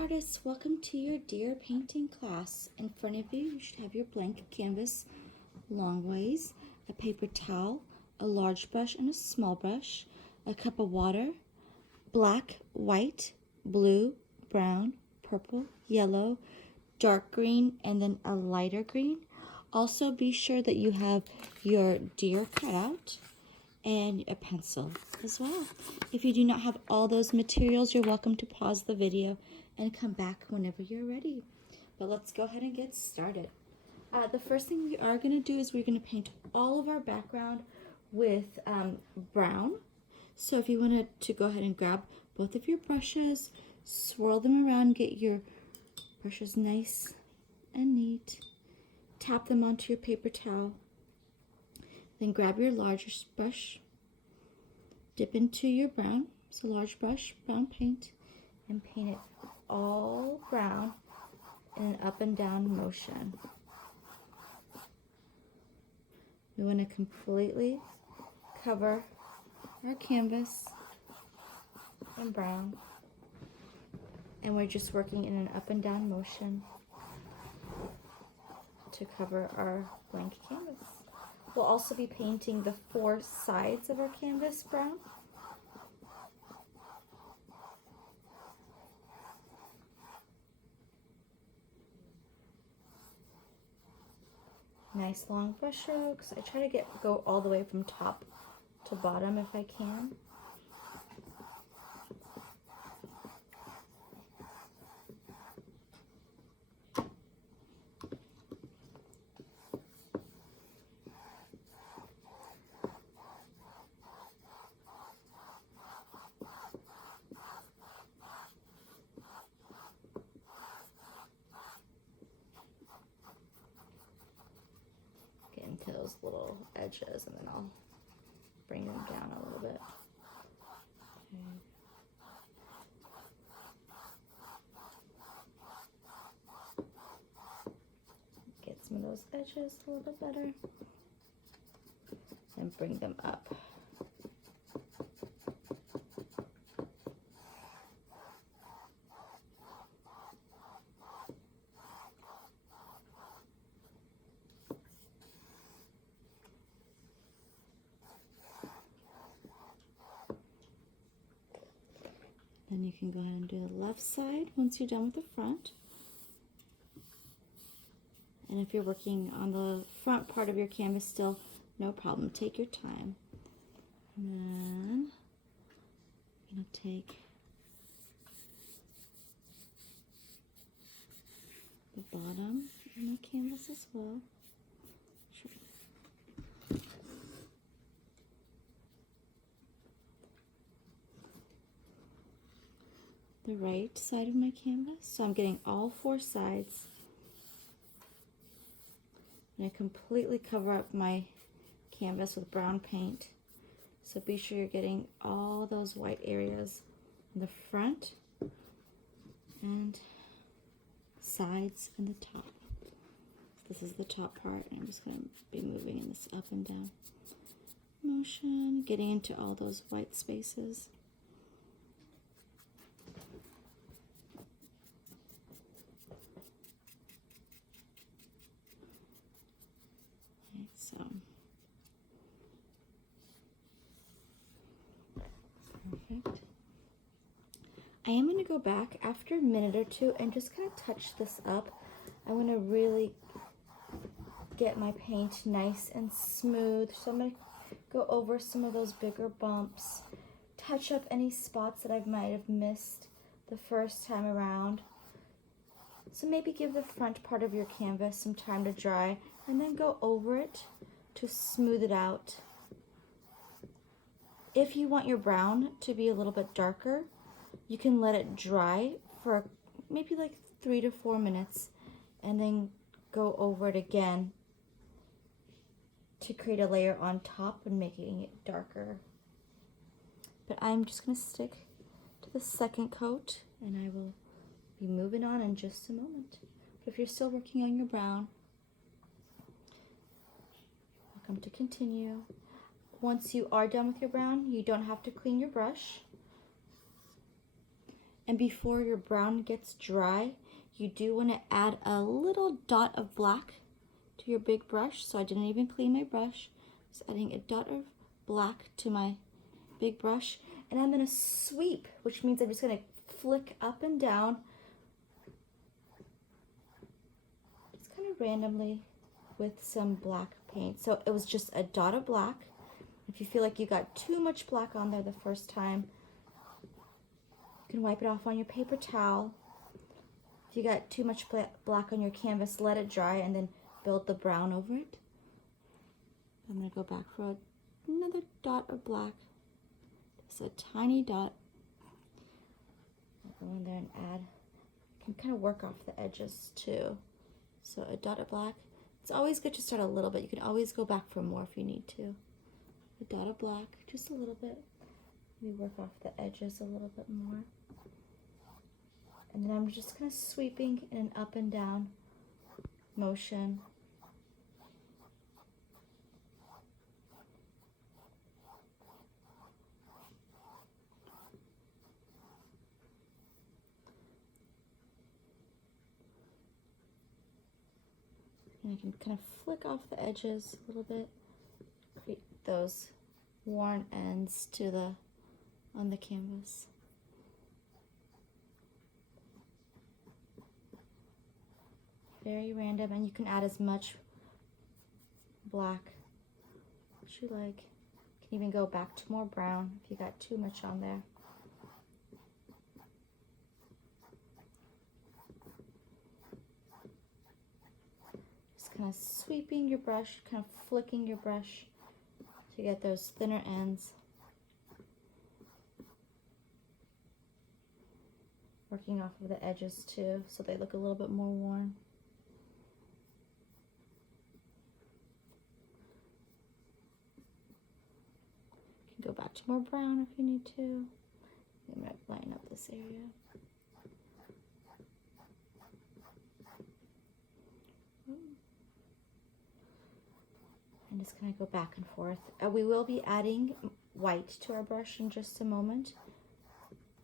artists, welcome to your deer painting class. In front of you, you should have your blank canvas, long ways, a paper towel, a large brush and a small brush, a cup of water, black, white, blue, brown, purple, yellow, dark green, and then a lighter green. Also be sure that you have your deer cut out and a pencil as well. If you do not have all those materials, you're welcome to pause the video and come back whenever you're ready. But let's go ahead and get started. The first thing we are going to do is we're going to paint all of our background with brown. So if you wanted to go ahead and grab both of your brushes, swirl them around, get your brushes nice and neat, tap them onto your paper towel, then grab your largest brush, dip into your brown, so large brush, brown paint, and paint it all brown in an up and down motion. We want to completely cover our canvas in brown, and we're just working in an up and down motion to cover our blank canvas. We'll also be painting the four sides of our canvas brown. Nice long brush strokes. I try to go all the way from top to bottom if I can. Into those little edges, and then I'll bring them down a little bit. Okay. Get some of those edges a little bit better and bring them up. Then you can go ahead and do the left side once you're done with the front. And if you're working on the front part of your canvas still, no problem, take your time. And then I'm going to take the bottom of my canvas as well. The right side of my canvas, so I'm getting all four sides, and I completely cover up my canvas with brown paint, so be sure you're getting all those white areas in the front and sides and the top. This is the top part, and I'm just going to be moving in this up and down motion, getting into all those white spaces. So, perfect. I am going to go back after a minute or two and just kind of touch this up. I want to really get my paint nice and smooth. So I'm going to go over some of those bigger bumps, touch up any spots that I might have missed the first time around. So maybe give the front part of your canvas some time to dry and then go over it to smooth it out. If you want your brown to be a little bit darker, you can let it dry for maybe like 3 to 4 minutes and then go over it again to create a layer on top and making it darker. But I'm just going to stick to the second coat, and I will be moving on in just a moment. But if you're still working on your brown, welcome to continue. Once you are done with your brown, you don't have to clean your brush. And before your brown gets dry, you do want to add a little dot of black to your big brush. So I didn't even clean my brush. Just adding a dot of black to my big brush. And I'm going to sweep, which means I'm just going to flick up and down, just kind of randomly with some black paint. So it was just a dot of black. If you feel like you got too much black on there the first time, you can wipe it off on your paper towel. If you got too much black on your canvas, let it dry and then build the brown over it. I'm going to go back for another dot of black. Just a tiny dot. I'll go in there and add. You can kind of work off the edges too. So a dot of black. It's always good to start a little bit. You can always go back for more if you need to. A dot of black, just a little bit. Maybe work off the edges a little bit more. And then I'm just kind of sweeping in an up and down motion. And I can kind of flick off the edges a little bit, create those worn ends to on the canvas. Very random, and you can add as much black as you like. You can even go back to more brown if you got too much on there. Just kind of sweeping your brush, kind of flicking your brush to get those thinner ends. Working off of the edges too, so they look a little bit more worn. Go back to more brown if you need to. I'm going to line up this area. And just kind of go back and forth. We will be adding white to our brush in just a moment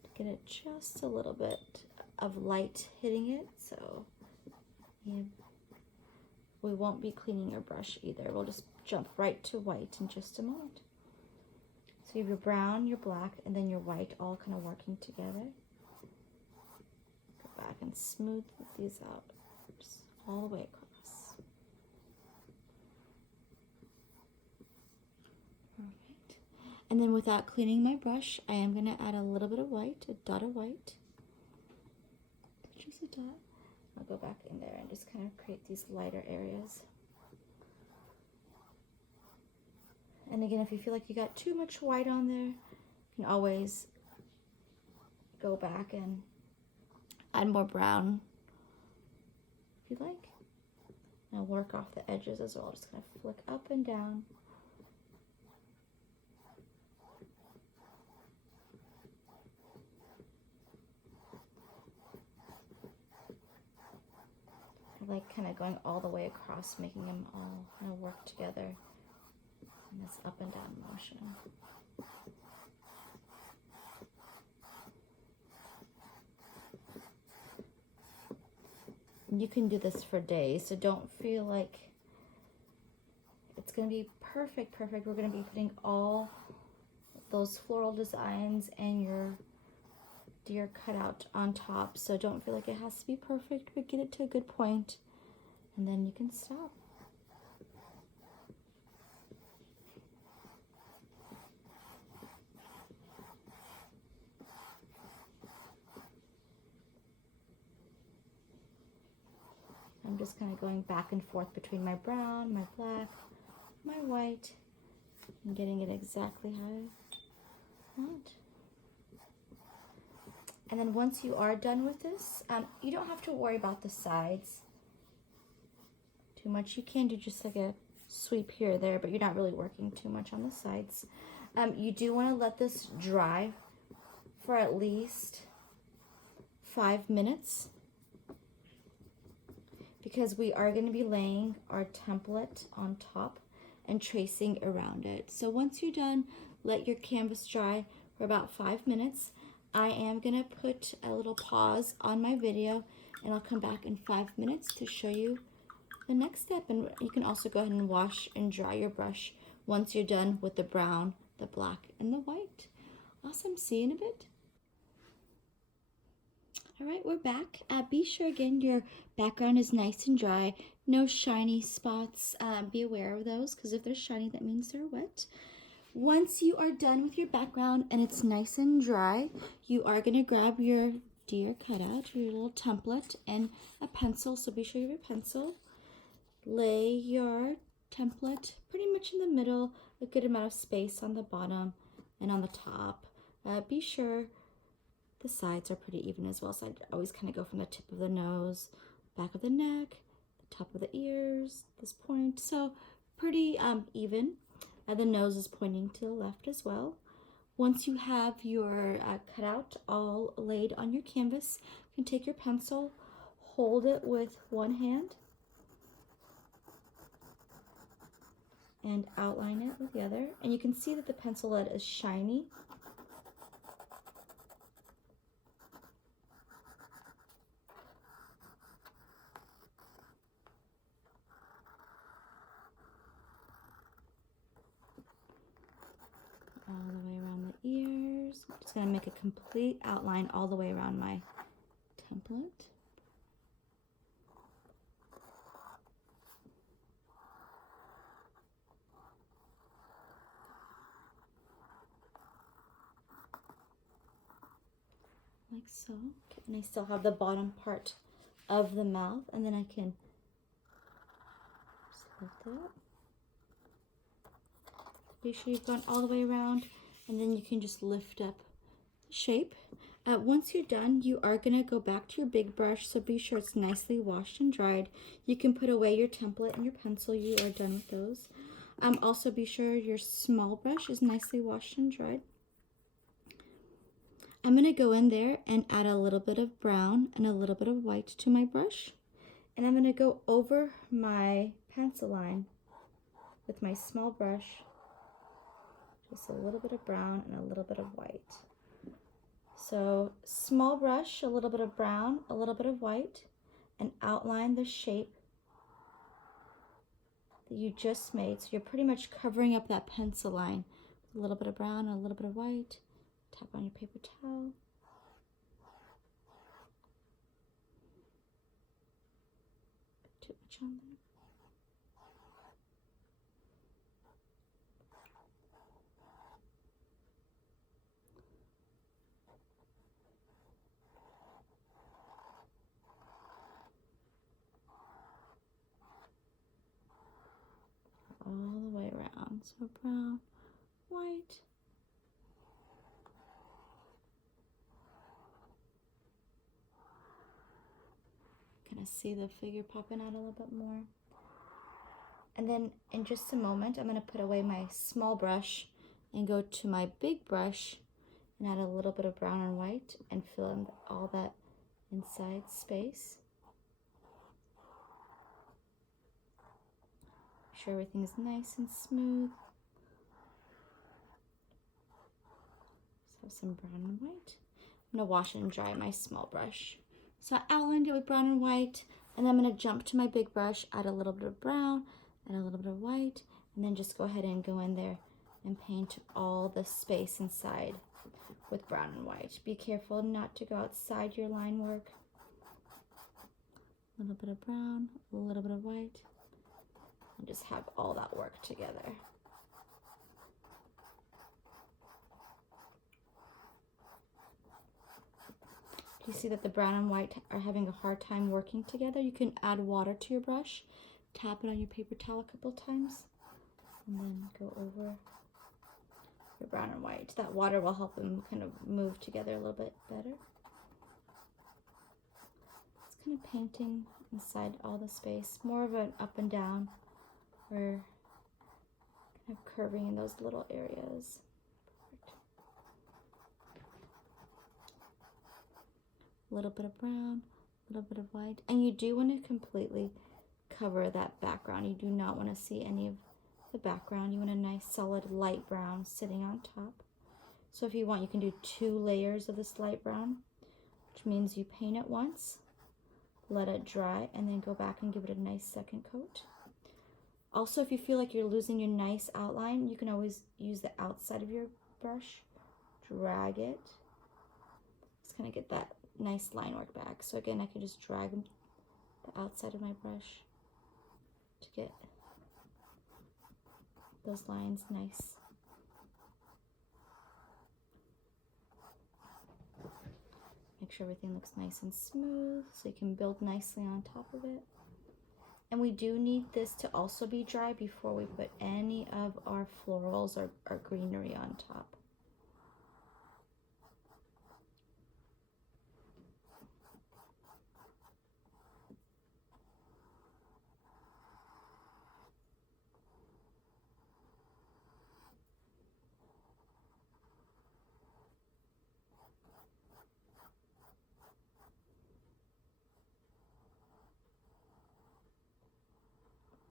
to get it just a little bit of light hitting it. So yeah, we won't be cleaning our brush either. We'll just jump right to white in just a moment. So you have your brown, your black, and then your white all kind of working together. Go back and smooth these out just all the way across. Perfect. And then without cleaning my brush, I am going to add a little bit of white, a dot of white. Just a dot. I'll go back in there and just kind of create these lighter areas. And again, if you feel like you got too much white on there, you can always go back and add more brown if you like. And I'll work off the edges as well. Just kind of flick up and down. I like kind of going all the way across, making them all kind of work together. This up and down motion. You can do this for days, so don't feel like it's going to be perfect. We're going to be putting all those floral designs and your deer cutout on top, so don't feel like it has to be perfect, but get it to a good point, and then you can stop. I'm just kind of going back and forth between my brown, my black, my white, and getting it exactly how I want. And then once you are done with this, you don't have to worry about the sides too much. You can do just like a sweep here or there, but you're not really working too much on the sides. You do want to let this dry for at least 5 minutes, because we are going to be laying our template on top and tracing around it. So once you're done, let your canvas dry for about 5 minutes. I am going to put a little pause on my video, and I'll come back in 5 minutes to show you the next step. And you can also go ahead and wash and dry your brush once you're done with the brown, the black, and the white. Awesome. See you in a bit. All right, we're back. Be sure again your background is nice and dry. No shiny spots. Be aware of those, because if they're shiny, that means they're wet. Once you are done with your background and it's nice and dry, you are going to grab your deer cutout, your little template, and a pencil. So be sure you have your pencil. Lay your template pretty much in the middle, a good amount of space on the bottom and on the top. Be sure the sides are pretty even as well, so I always kind of go from the tip of the nose, back of the neck, the top of the ears, this point, so pretty even. The nose is pointing to the left as well. Once you have your cutout all laid on your canvas, you can take your pencil, hold it with one hand, and outline it with the other. And you can see that the pencil lead is shiny. All the way around the ears. I'm just going to make a complete outline all the way around my template. Like so. Okay, and I still have the bottom part of the mouth, and then I can just lift it up. Be sure you've gone all the way around, and then you can just lift up the shape. Once you're done, you are going to go back to your big brush, so be sure it's nicely washed and dried. You can put away your template and your pencil. You are done with those. Also be sure your small brush is nicely washed and dried. I'm going to go in there and add a little bit of brown and a little bit of white to my brush. And I'm going to go over my pencil line with my small brush. Just a little bit of brown and a little bit of white. So small brush, a little bit of brown, a little bit of white, and outline the shape that you just made. So you're pretty much covering up that pencil line with a little bit of brown and a little bit of white. Tap on your paper towel. Too much on there. All the way around. So brown, white. Kind of see the figure popping out a little bit more. And then in just a moment, I'm going to put away my small brush and go to my big brush and add a little bit of brown and white and fill in all that inside space. Make sure everything's nice and smooth. Just have some brown and white. I'm going to wash and dry my small brush. So I outlined it with brown and white, and then I'm going to jump to my big brush, add a little bit of brown, add a little bit of white, and then just go ahead and go in there and paint all the space inside with brown and white. Be careful not to go outside your line work. A little bit of brown, a little bit of white, and just have all that work together. You see that the brown and white are having a hard time working together. You can add water to your brush, tap it on your paper towel a couple times, and then go over your brown and white. That water will help them kind of move together a little bit better. It's kind of painting inside all the space, more of an up and down, or kind of curving in those little areas. A little bit of brown, a little bit of white, and you do want to completely cover that background. You do not want to see any of the background. You want a nice solid light brown sitting on top. So if you want, you can do 2 layers of this light brown, which means you paint it once, let it dry, and then go back and give it a nice second coat. Also, if you feel like you're losing your nice outline, you can always use the outside of your brush, drag it. Just kind of get that nice line work back. So again, I can just drag the outside of my brush to get those lines nice. Make sure everything looks nice and smooth so you can build nicely on top of it. And we do need this to also be dry before we put any of our florals or our greenery on top.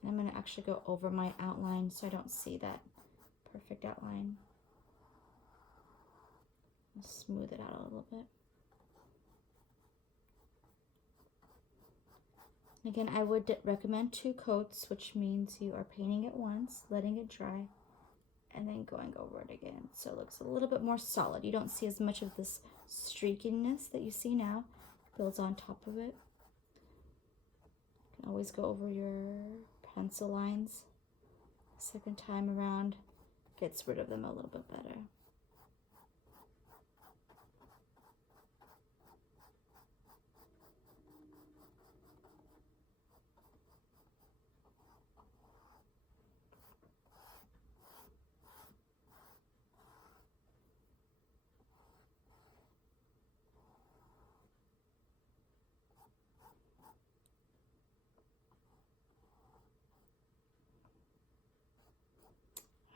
I'm going to actually go over my outline so I don't see that perfect outline. I'll smooth it out a little bit. Again, I would recommend 2 coats, which means you are painting it once, letting it dry, and then going over it again. So it looks a little bit more solid. You don't see as much of this streakiness that you see now. Builds on top of it. You can always go over your pencil lines. Second time around, gets rid of them a little bit better.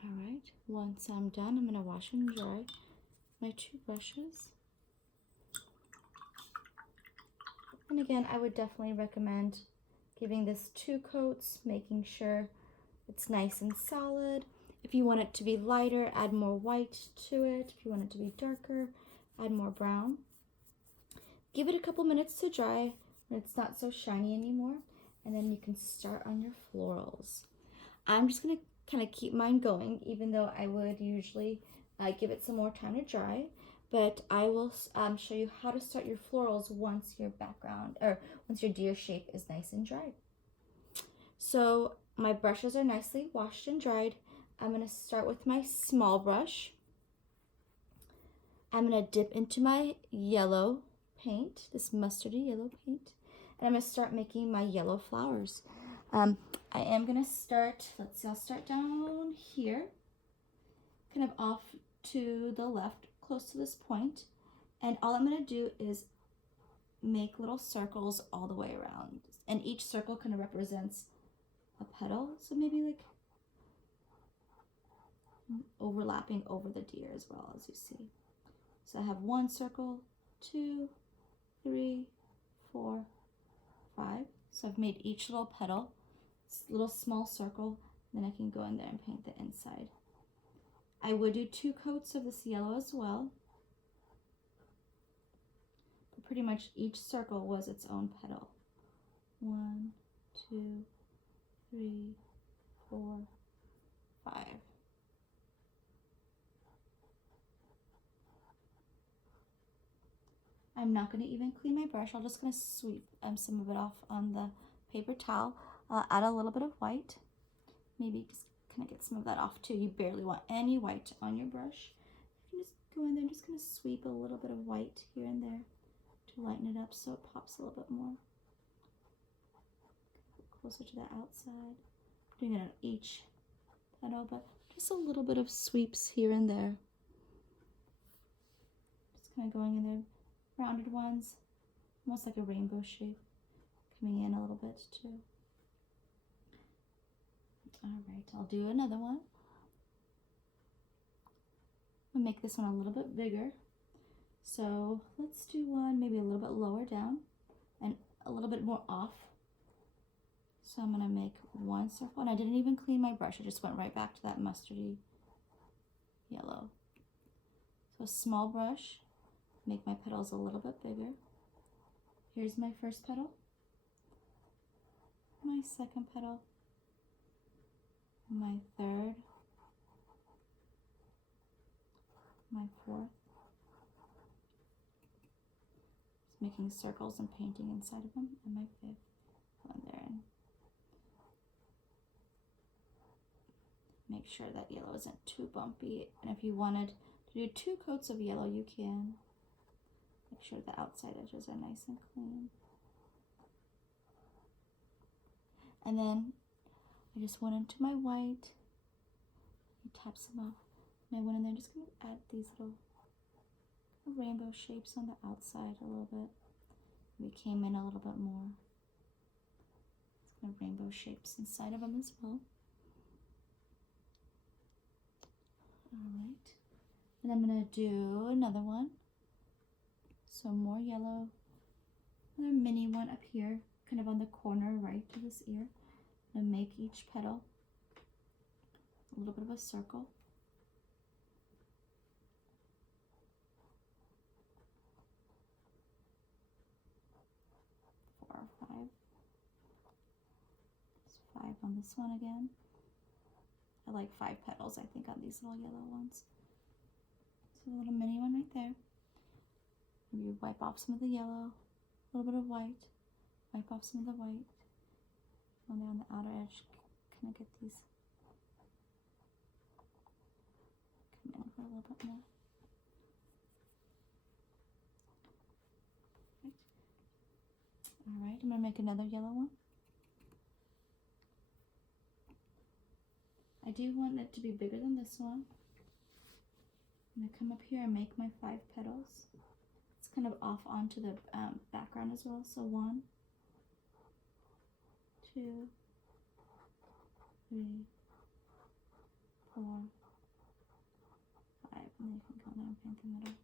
Alright, once I'm done, I'm going to wash and dry my 2 brushes. And again, I would definitely recommend giving this 2 coats, making sure it's nice and solid. If you want it to be lighter, add more white to it. If you want it to be darker, add more brown. Give it a couple minutes to dry when it's not so shiny anymore, and then you can start on your florals. I'm just going to kind of keep mine going, even though I would usually give it some more time to dry. But I will show you how to start your florals once your background, or once your deer shape is nice and dry. So my brushes are nicely washed and dried. I'm going to start with my small brush. I'm going to dip into my yellow paint, this mustardy yellow paint, and I'm going to start making my yellow flowers. I am going to start, let's see, I'll start down here, kind of off to the left, close to this point, and all I'm going to do is make little circles all the way around, and each circle kind of represents a petal, so maybe like overlapping over the deer as well, as you see. So I have 1 circle, 2, 3, 4, 5. So I've made each little petal, little small circle, then I can go in there and paint the inside. I would do 2 coats of this yellow as well, but pretty much each circle was its own petal. 1, 2, 3, 4, 5. I'm not going to even clean my brush. I'm just going to sweep some of it off on the paper towel. Add a little bit of white. Maybe just kind of get some of that off too. You barely want any white on your brush. You can just go in there and just kind of sweep a little bit of white here and there to lighten it up so it pops a little bit more. Closer to the outside. Doing it on each petal, but just a little bit of sweeps here and there. Just kind of going in there. Rounded ones, almost like a rainbow shape, coming in a little bit too. Alright, I'll do another one. I'll make this one a little bit bigger. So let's do one maybe a little bit lower down and a little bit more off. So I'm going to make 1 circle, and I didn't even clean my brush. I just went right back to that mustardy yellow. So a small brush, make my petals a little bit bigger. Here's my first petal, my second petal, my third, my fourth. Just making circles and painting inside of them, and my fifth. Go in there and make sure that yellow isn't too bumpy. And if you wanted to do 2 coats of yellow, you can. Make sure the outside edges are nice and clean. And then I just went into my white. You tap some off. And I went in there, just going to add these little rainbow shapes on the outside a little bit. We came in a little bit more. It's kind of rainbow shapes inside of them as well. Alright. And I'm going to do another one. So more yellow. Another mini one up here, kind of on the corner right to this ear. I'm going to make each petal a little bit of a circle. Five on this one again. I like 5 petals, I think, on these little yellow ones. So a little mini one right there. Maybe wipe off some of the yellow, a little bit of white, wipe off some of the white. On there on the outer edge, kind of get these come in for a little bit more. Right. All right, I'm gonna make another yellow one. I do want it to be bigger than this one. I'm going to come up here and make my 5 petals. It's kind of off onto the background as well. So 1, 2, 3, 4, 5. And then you can go down and paint the middle.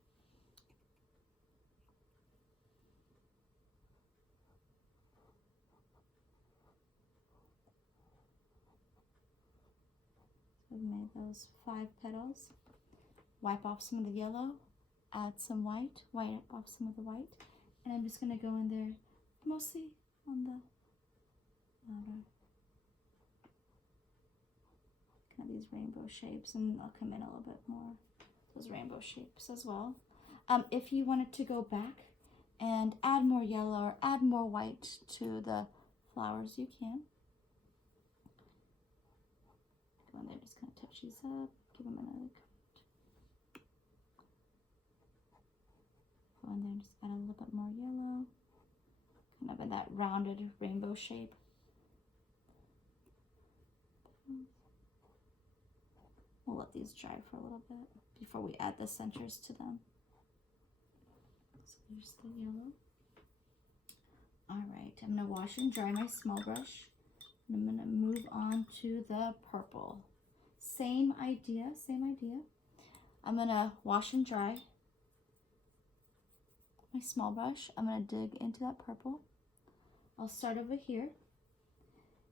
I've made those 5 petals. Wipe off some of the yellow, add some white, wipe off some of the white, and I'm just going to go in there mostly on the outer, kind of these rainbow shapes, and I'll come in a little bit more those rainbow shapes as well. If you wanted to go back and add more yellow or add more white to the flowers, you can. Go in there, just kind of touch these up, give them another coat. Go in there and just add a little bit more yellow, kind of in that rounded rainbow shape. We'll let these dry for a little bit before we add the centers to them. So there's the yellow. Alright, I'm going to wash and dry my small brush. And I'm going to move on to the purple. Same idea, same idea. I'm going to wash and dry my small brush. I'm going to dig into that purple. I'll start over here.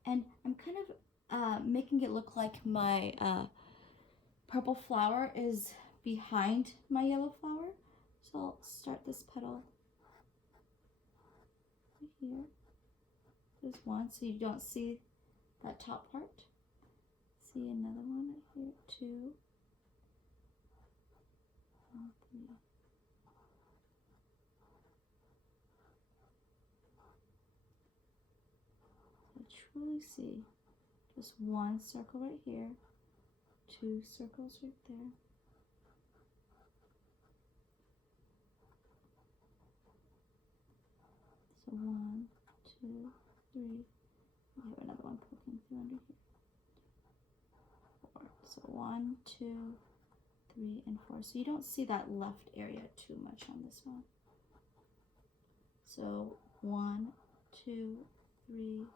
And I'm kind of making it look like my purple flower is behind my yellow flower. So I'll start this petal right here. There's one, so you don't see that top part. See another one right here, 2, 3. So truly see just one circle right here, 2 circles right there. So 1, 2, 3. We have another one poking through under here. 4. So 1, 2, 3, and 4. So you don't see that left area too much on this one. So 1, 2, 3,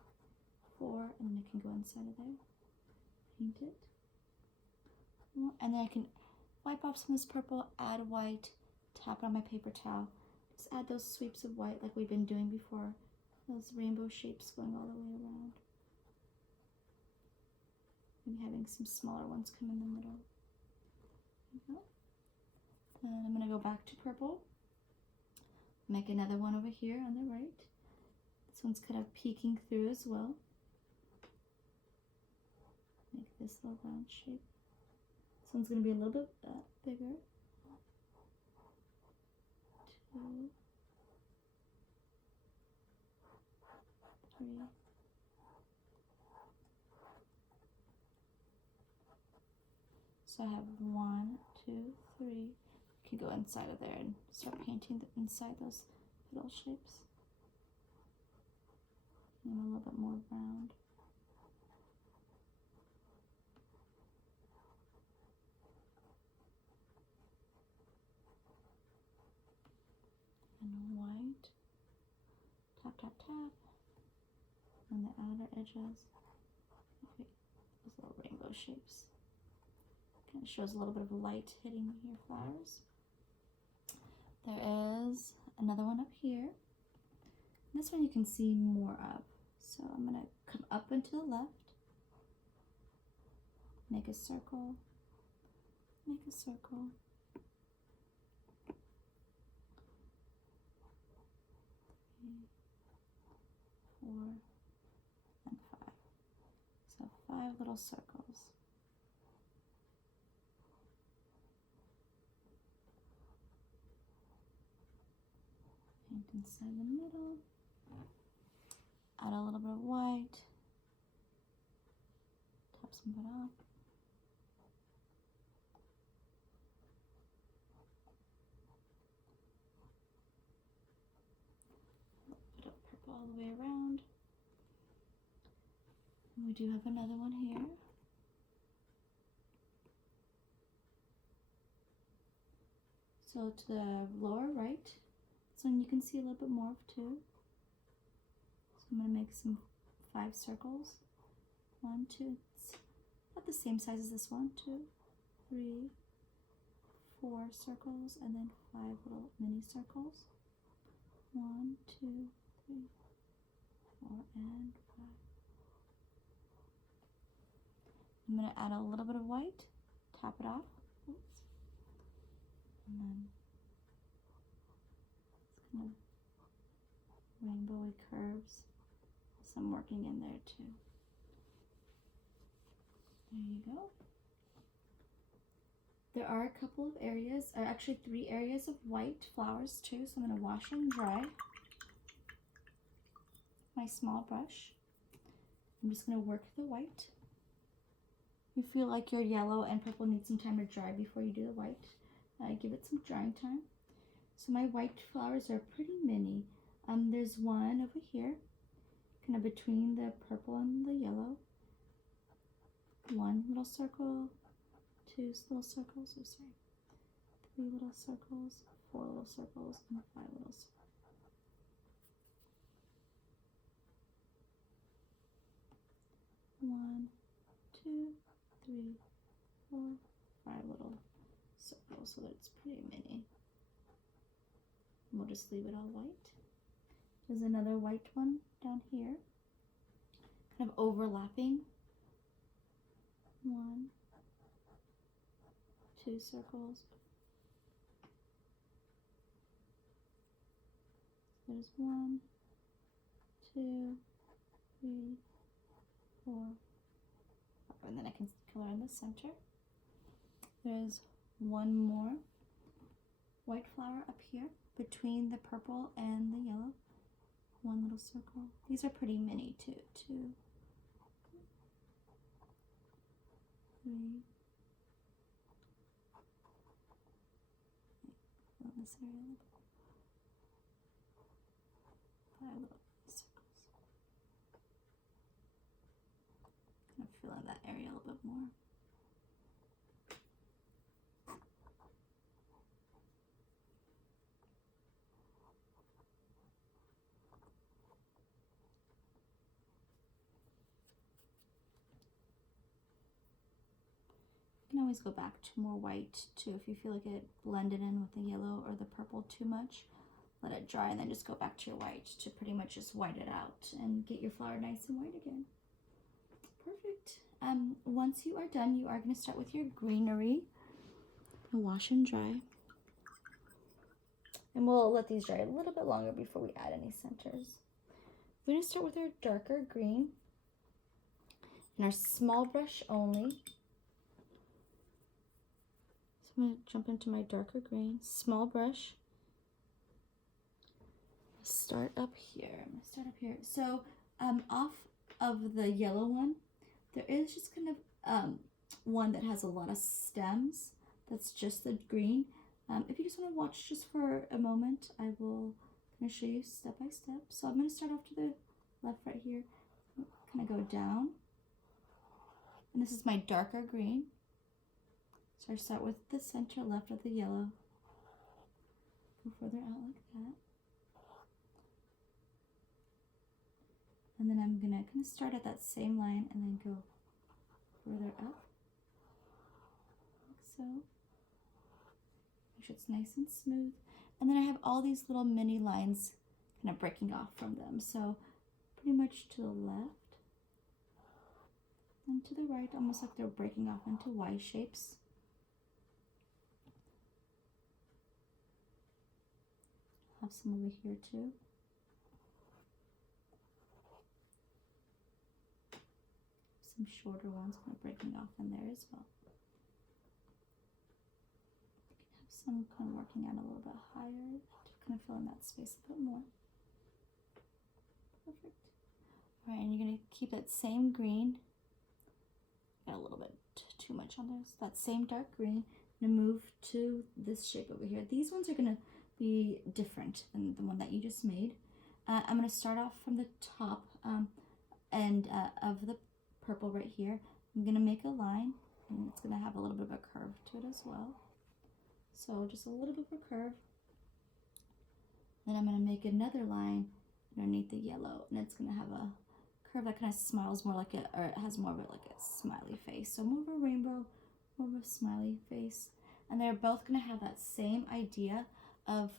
4, and then I can go inside of there, paint it, and then I can wipe off some of this purple, add white, tap it on my paper towel. Just add those sweeps of white like we've been doing before. Those rainbow shapes going all the way around. Maybe having some smaller ones come in the middle. And I'm going to go back to purple. Make another one over here on the right. This one's kind of peeking through as well. Make this little round shape. This one's going to be a little bit bigger. 2, 3. So I have 1, 2, 3. You can go inside of there and start painting inside those petal shapes. And a little bit more round. And white. Tap, tap, tap. On the outer edges. Okay, those little rainbow shapes. Kind of shows a little bit of light hitting your flowers. There is another one up here. This one you can see more of. So I'm going to come up and to the left. Make a circle. Make a circle. 3, 4, and 5. So 5 little circles. Paint inside the middle. Add a little bit of white. Tap some of it off. A little bit of purple all the way around. And we do have another one here. So to the lower right, this one you can see a little bit more of too. So I'm going to make some 5 circles. 1, 2, it's about the same size as this one. 2, 3, 4 circles, and then 5 little mini circles. 1, 2, 3, 4, and 5. I'm going to add a little bit of white, tap it off. Oops. And then it's kind of rainbowy curves. Some working in there too. There you go. There are a couple of areas, or actually 3 areas of white flowers too, so I'm going to wash and dry my small brush. I'm just going to work the white. You feel like your yellow and purple need some time to dry before you do the white. Give it some drying time. So my white flowers are pretty mini. There's one over here, kind of between the purple and the yellow. 1 little circle, 2 little circles, 3 little circles, 4 little circles, and 5 little circles. One, 2, 3, 4, 5 little circles, so that it's pretty mini. We'll just leave it all white. There's another white one down here, kind of overlapping. 1, 2 circles. There's 1, 2, 3, 4, 5, and then I can color in the center. There's one more white flower up here between the purple and the yellow. 1 little circle. These are pretty mini too. 2, 3. On this area. 5 little circles. Kind of fill in that area a little bit more. You can always go back to more white too if you feel like it blended in with the yellow or the purple too much. Let it dry and then just go back to your white to pretty much just white it out and get your flower nice and white again. Perfect. Once you are done, you are going to start with your greenery. Wash and dry. And we'll let these dry a little bit longer before we add any centers. We're going to start with our darker green and our small brush only. So I'm going to jump into my darker green, small brush. Start up here. I'm going to start up here. So off of the yellow one, there is just kind of one that has a lot of stems. That's just the green. If you just want to watch just for a moment, I will kind of show you step by step. So I'm going to start off to the left right here, kind of go down. And this is my darker green. So I start with the center left of the yellow. Go further out like that. And then I'm going to kind of start at that same line and then go further up, like so. Make sure it's nice and smooth. And then I have all these little mini lines kind of breaking off from them. So pretty much to the left and to the right, almost like they're breaking off into Y shapes. Have some over here too. Some shorter ones kind of breaking off in there as well. You can have some kind of working out a little bit higher to kind of fill in that space a bit more. Perfect. All right, and you're going to keep that same green. Got a little bit too much on there. So that same dark green. I'm going to move to this shape over here. These ones are going to be different than the one that you just made. I'm going to start off from the top end of the purple right here. I'm going to make a line, and it's going to have a little bit of a curve to it as well. So just a little bit of a curve. Then I'm going to make another line underneath the yellow, and it's going to have a curve that kind of smiles more like or it has more of it like a smiley face. So more of a rainbow, more of a smiley face. And they're both going to have that same idea of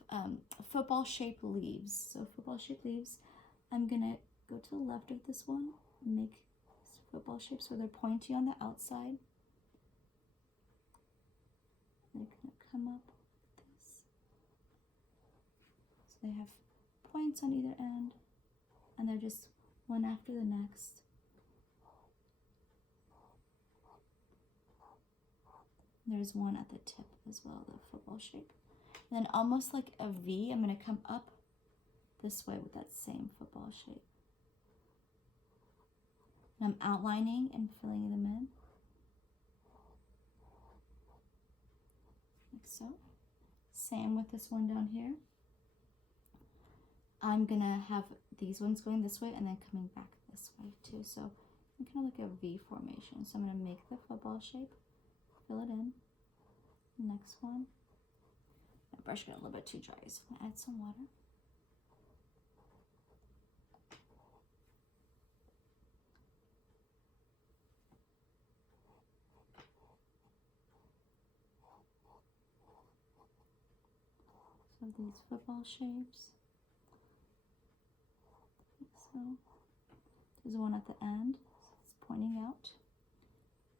football shaped leaves. So football shaped leaves. I'm going to go to the left of this one and make football shapes where they're pointy on the outside. They're going to come up like this. So they have points on either end, and they're just one after the next. There's one at the tip as well, the football shape. And then almost like a V, I'm going to come up this way with that same football shape. And I'm outlining and filling them in, like so. Same with this one down here. I'm going to have these ones going this way and then coming back this way too. So kind of like a V formation. So I'm going to make the football shape, fill it in. Next one. My brush got a little bit too dry, so I'm going to add some water. So these football shapes. So there's one at the end, so it's pointing out.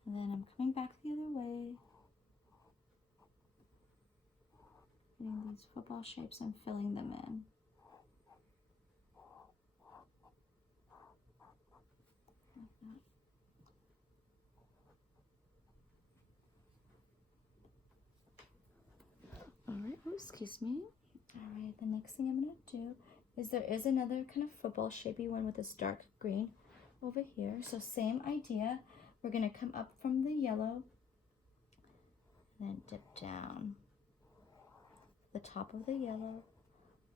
And then I'm coming back the other way. Getting these football shapes and filling them in. Like that. Alright, oh, excuse me. Alright, the next thing I'm going to do is there is another kind of football shapey one with this dark green over here. So same idea. We're going to come up from the yellow and then dip down. The top of the yellow,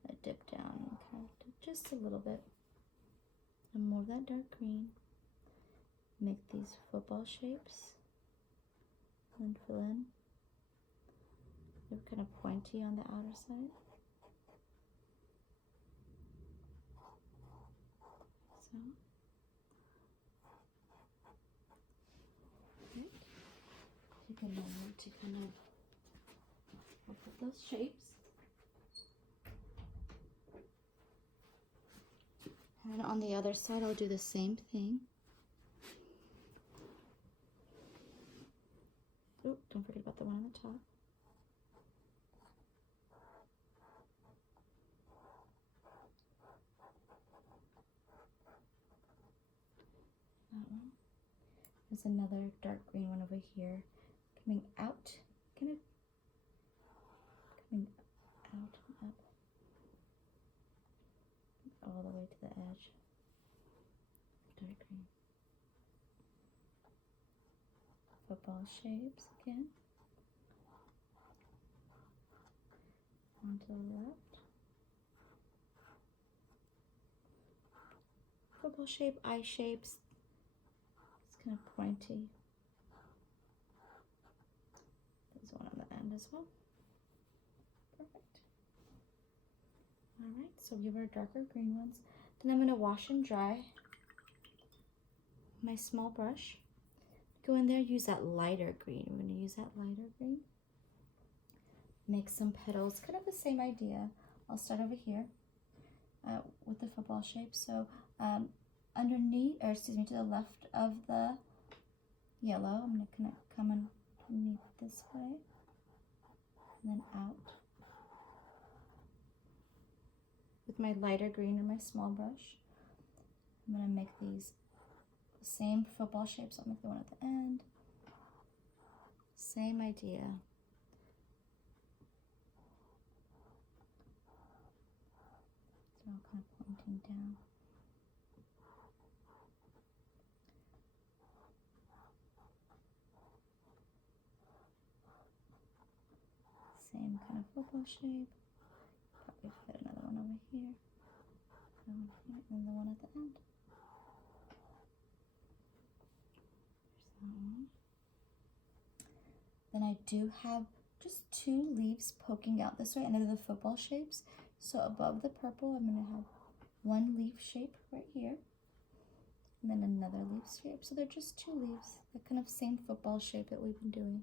I dip down and kind of dip just a little bit. And more of that dark green. Make these football shapes and fill in. They're kind of pointy on the outer side. So. Right. Take a moment to kind of work with those shapes. And on the other side, I'll do the same thing. Oh, don't forget about the one on the top. There's another dark green one over here, coming out, kind of coming out and up, all the way to the edge. Dark green. Football shapes again. On to the left. Football shape, eye shapes. It's kind of pointy. There's one on the end as well. Perfect. Alright, so we have our darker green ones. Then I'm going to wash and dry my small brush. Go in there, use that lighter green. We're going to use that lighter green. Make some petals, kind of the same idea. I'll start over here with the football shape. So underneath, or excuse me, to the left of the yellow, I'm going to come underneath this way and then out with my lighter green and my small brush. I'm going to make these the same football shapes. I'll make the one at the end. Same idea. So all kind of pointing down. Same kind of football shape. Probably fit another one over here. One here, and the one at the end. There's that one. Then I do have just 2 leaves poking out this way, and they're the football shapes. So above the purple, I'm going to have 1 leaf shape right here, and then another leaf shape. So they're just 2 leaves, that kind of same football shape that we've been doing.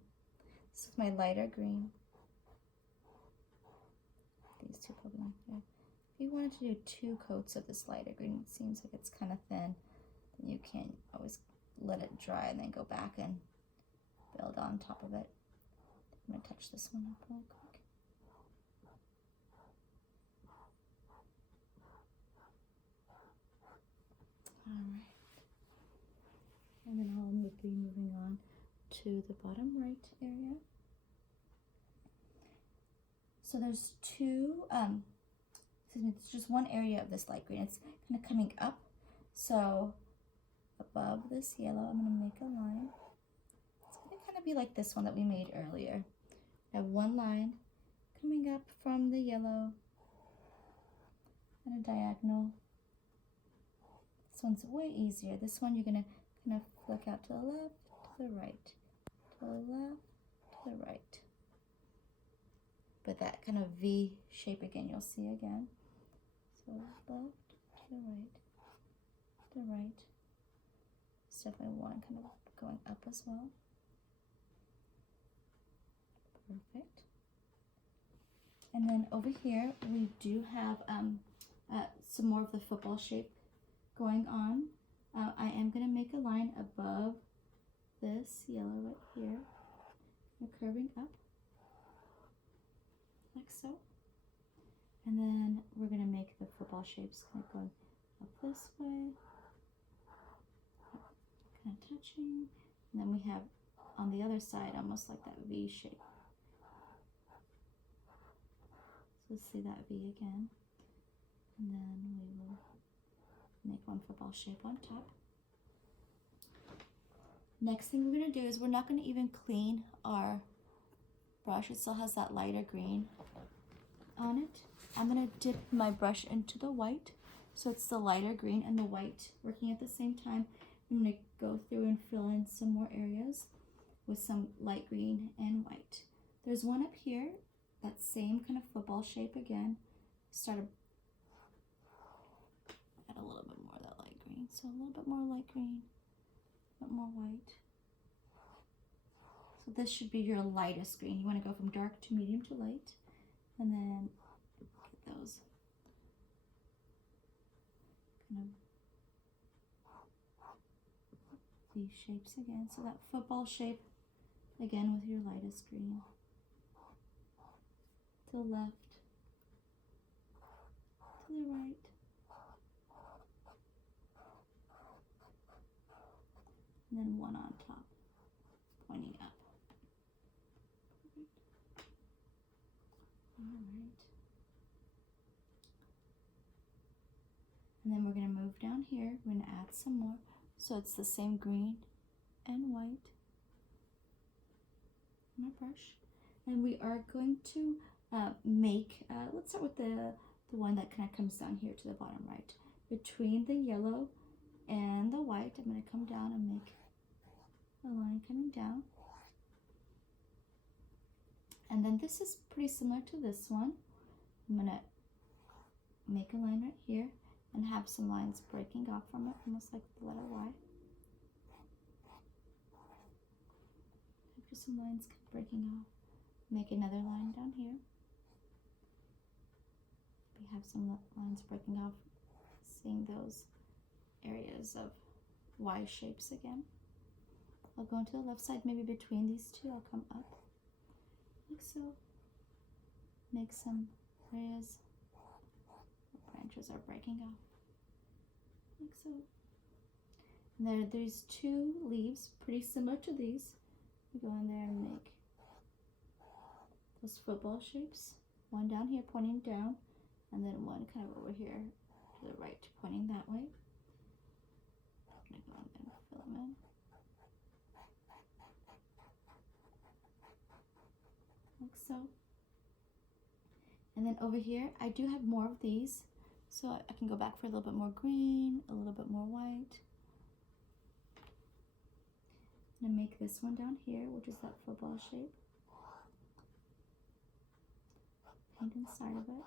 This is my lighter green. These 2 poking out there. If you wanted to do 2 coats of this lighter green, it seems like it's kind of thin, then you can always let it dry and then go back and build on top of it. I'm going to touch this one up real quick. Alright. And then I'll be moving on to the bottom right area. So there's 2, it's just one area of this light green. It's kind of coming up. So above this yellow, I'm going to make a line. It's going to kind of be like this one that we made earlier. I have 1 line coming up from the yellow and a diagonal. This one's way easier. This one you're going to kind of flick out to the left, to the right, to the left, to the right. But that kind of V shape again, you'll see again. So left, to the right, to the right. It's definitely one kind of going up as well. Perfect. And then over here, we do have some more of the football shape going on. I am going to make a line above this yellow right here. We're curving up, like so. And then we're going to make the football shapes kind of going up this way, kind of touching. And then we have on the other side almost like that V shape. So see that V again. And then we will make one football shape on top. Next thing we're going to do is we're not going to even clean our brush. It still has that lighter green on it. I'm going to dip my brush into the white, so it's the lighter green and the white working at the same time. I'm going to go through and fill in some more areas with some light green and white. There's one up here, that same kind of football shape again. Add a little bit more of that light green, so a little bit more light green, a bit more white. So this should be your lightest green. You want to go from dark to medium to light, and then get those kind of these shapes again. So that football shape again with your lightest green. To the left, to the right. and then one on top, pointing up. All right. And then we're going to move down here. We're going to add some more. So it's the same green and white on our brush. And we are going to make, let's start with the one that kind of comes down here to the bottom right. Between the yellow and the white, I'm going to come down and make a line coming down. And then this is pretty similar to this one. I'm going to make a line right here and have some lines breaking off from it, almost like the letter Y. After some lines breaking off, make another line down here. We have some lines breaking off, seeing those areas of Y shapes again. I'll go into the left side, maybe between these two, I'll come up, like so. Make some areas where branches are breaking off, like so. And there's two leaves, pretty similar to these. You go in there and make those football shapes. One down here pointing down, and then one kind of over here to the right, pointing that way. I'm gonna go in there and fill them in. Like so. And then over here, I do have more of these, so I can go back for a little bit more green, a little bit more white. I'm gonna make this one down here, which is that football shape. Paint inside of it.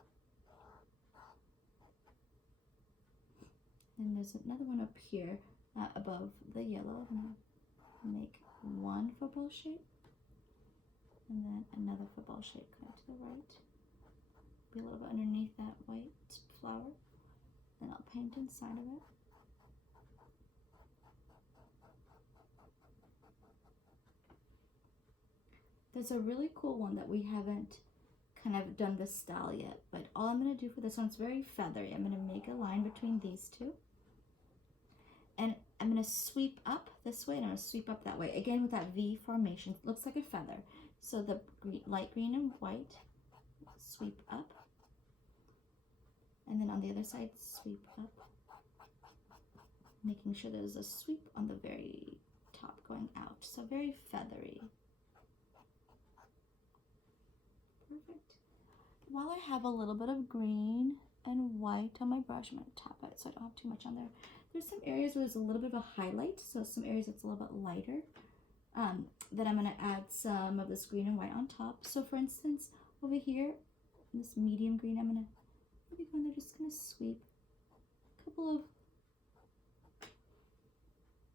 And there's another one up here, above the yellow. I'm gonna make one football shape, and then another football shape kind of to the right. Be a little bit underneath that white flower. Then I'll paint inside of it. There's a really cool one that we haven't kind of done this style yet, but all I'm going to do for this one is very feathery. I'm going to make a line between these two, and I'm going to sweep up this way and I'm going to sweep up that way, again with that V formation. It looks like a feather. So the light green and white, sweep up, and then on the other side, sweep up, making sure there's a sweep on the very top going out. So very feathery. Perfect. While I have a little bit of green and white on my brush, I'm going to tap it so I don't have too much on there. There's some areas where there's a little bit of a highlight, so some areas that's a little bit lighter. Then I'm going to add some of this green and white on top. So for instance, over here, this medium green, I'm going to maybe go in there, just going to sweep a couple of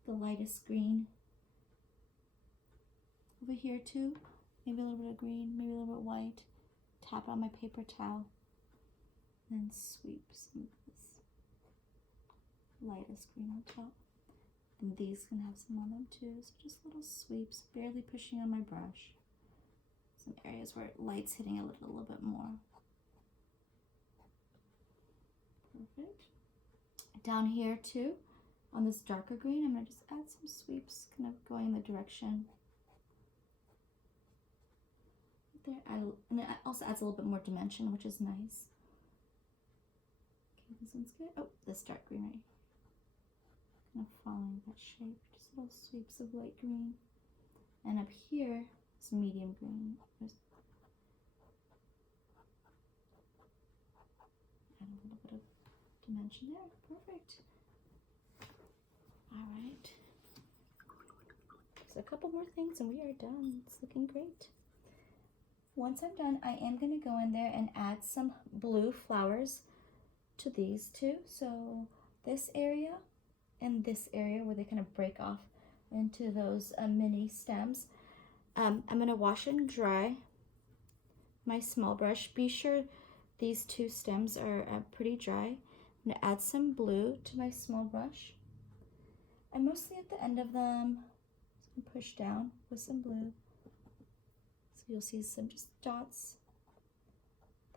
the lightest green. Over here too, maybe a little bit of green, maybe a little bit of white. Tap it on my paper towel, then sweep some of this lightest green on top. And these can have some on them too, so just little sweeps, barely pushing on my brush. Some areas where light's hitting a little bit more. Perfect. Down here too, on this darker green, I'm going to just add some sweeps, kind of going in the direction. There, and it also adds a little bit more dimension, which is nice. Okay, this one's good. Oh, this dark green right here. Kind of following that shape, just little sweeps of light green. And up here, it's medium green. Just add a little bit of dimension there. Perfect. All right. So a couple more things and we are done. It's looking great. Once I'm done, I am going to go in there and add some blue flowers to these two. So this area and this area where they kind of break off into those mini stems. I'm going to wash and dry my small brush. Be sure these two stems are pretty dry. I'm going to add some blue to my small brush. And mostly at the end of them, I'm going to push down with some blue. So you'll see some just dots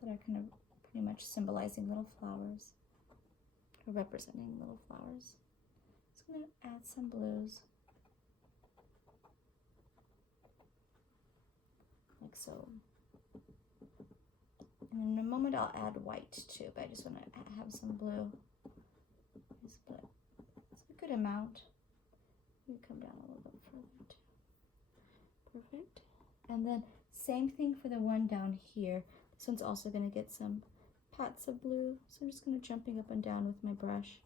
that are kind of pretty much symbolizing little flowers, or representing little flowers. So I'm going to add some blues like so. And in a moment I'll add white too, but I just want to have some blue. It's a good amount. You come down a little bit further too. Perfect. And then same thing for the one down here. This one's also going to get some pats of blue. So I'm just going to jumping up and down with my brush.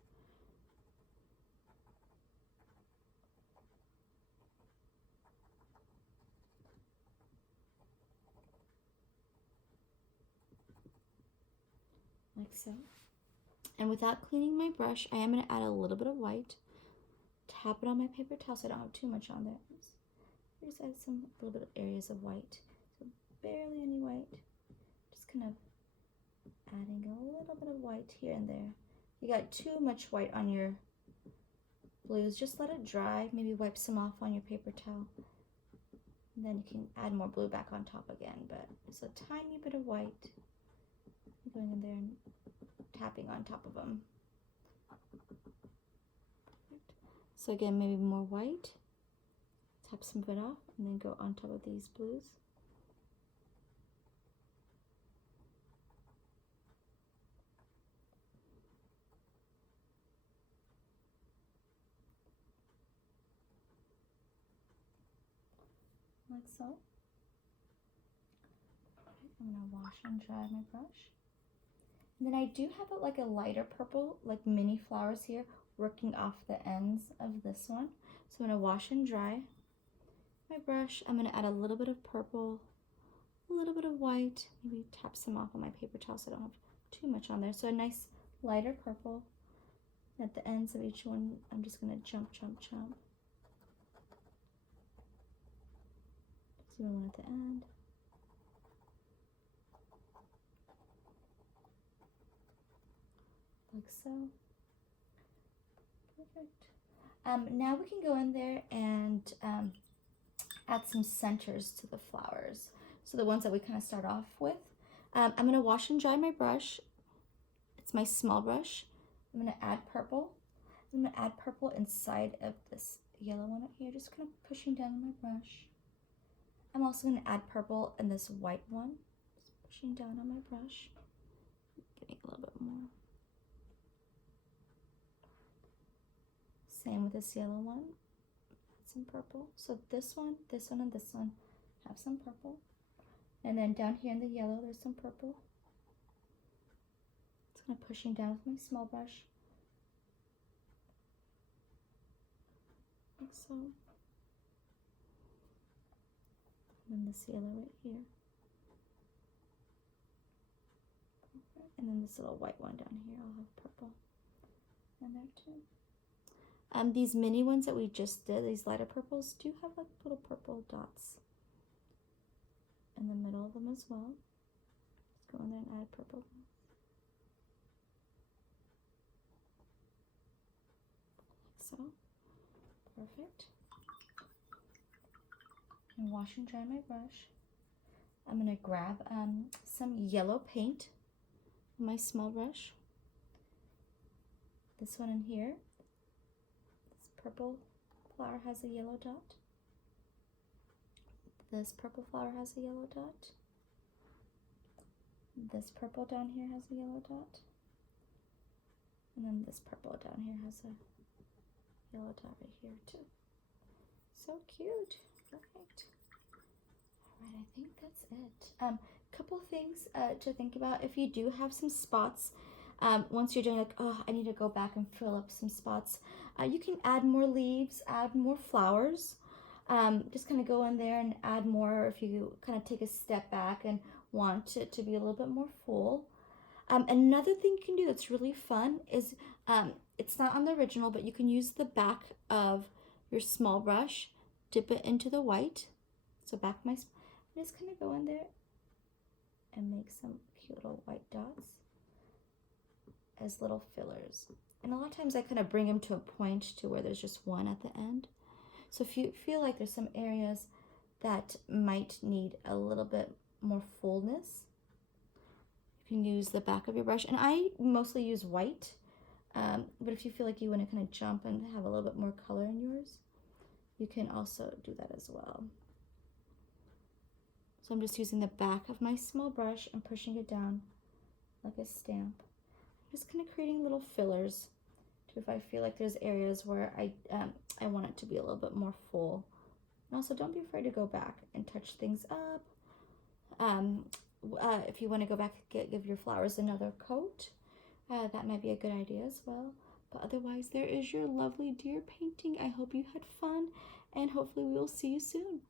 Like so. And without cleaning my brush, I am going to add a little bit of white. Tap it on my paper towel so I don't have too much on there. Just add some little bit of areas of white. So barely any white. Just kind of adding a little bit of white here and there. If you got too much white on your blues, just let it dry. Maybe wipe some off on your paper towel. And then you can add more blue back on top again. But just a tiny bit of white. Going in there and tapping on top of them. So again, maybe more white. Tap some of it off and then go on top of these blues. Like so. I'm going to wash and dry my brush. And then I do have it like a lighter purple, like mini flowers here, working off the ends of this one. So I'm going to wash and dry my brush. I'm going to add a little bit of purple, a little bit of white, maybe tap some off on my paper towel so I don't have too much on there. So a nice lighter purple. At the ends of each one, I'm just going to jump, jump, jump. Do one at the end. Like so. Perfect. Now we can go in there and add some centers to the flowers. So the ones that we kind of start off with. I'm going to wash and dry my brush. It's my small brush. I'm going to add purple. I'm going to add purple inside of this yellow one up here, just kind of pushing down on my brush. I'm also going to add purple in this white one, just pushing down on my brush, getting a little bit more. Same with this yellow one, add some purple. So this one, and this one have some purple. And then down here in the yellow, there's some purple. Just kind of pushing down with my small brush. Like so. And then this yellow right here. Perfect. And then this little white one down here, I'll have purple in there too. These mini ones that we just did, these lighter purples, do have like little purple dots in the middle of them as well. Just go in there and add purple. Like so. Perfect. And wash and dry my brush. I'm going to grab some yellow paint with my small brush. This one in here. This purple flower has a yellow dot. This purple flower has a yellow dot. This purple down here has a yellow dot. And then this purple down here has a yellow dot right here too. So cute. Perfect. All right, I think that's it. Couple things to think about. If you do have some spots, once you're doing like, oh, I need to go back and fill up some spots, you can add more leaves, add more flowers. Just kind of go in there and add more if you kind of take a step back and want it to be a little bit more full. Another thing you can do that's really fun is, it's not on the original, but you can use the back of your small brush, dip it into the white. So back my, just kind of go in there and make some cute little white dots as little fillers. And a lot of times I kind of bring them to a point to where there's just one at the end. So if you feel like there's some areas that might need a little bit more fullness, you can use the back of your brush. And I mostly use white, but if you feel like you want to kind of jump and have a little bit more color in yours, you can also do that as well. So I'm just using the back of my small brush and pushing it down like a stamp. I'm just kind of creating little fillers to if I feel like there's areas where I want it to be a little bit more full. And also, don't be afraid to go back and touch things up. If you want to go back and give your flowers another coat, that might be a good idea as well. But otherwise, there is your lovely deer painting. I hope you had fun, and hopefully we will see you soon.